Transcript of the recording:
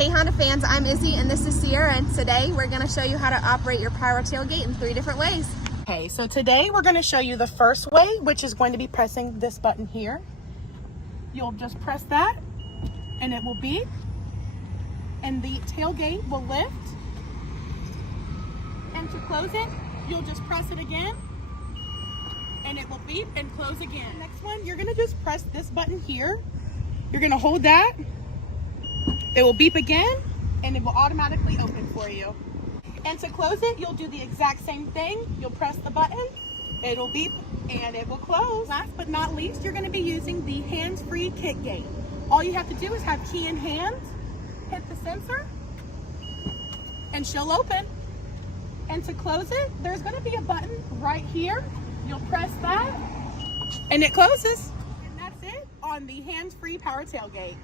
Hey Honda fans, I'm Izzy and this is Sierra, and today we're going to show you how to operate your power tailgate in 3 different ways. Okay, so today we're going to show you the first way, which is going to be pressing this button here. You'll just press that and it will beep and the tailgate will lift. And to close it, you'll just press it again and it will beep and close again. Next one, you're going to just press this button here. You're going to hold that. It will beep again and it will automatically open for you. And to close it, you'll do the exact same thing. You'll press the button, it'll beep, and it will close. Last but not least, you're going to be using the hands-free kick gate. All you have to do is have key in hand, hit the sensor, and she'll open. And to close it, there's going to be a button right here. You'll press that, and it closes. And that's it on the hands-free power tailgate.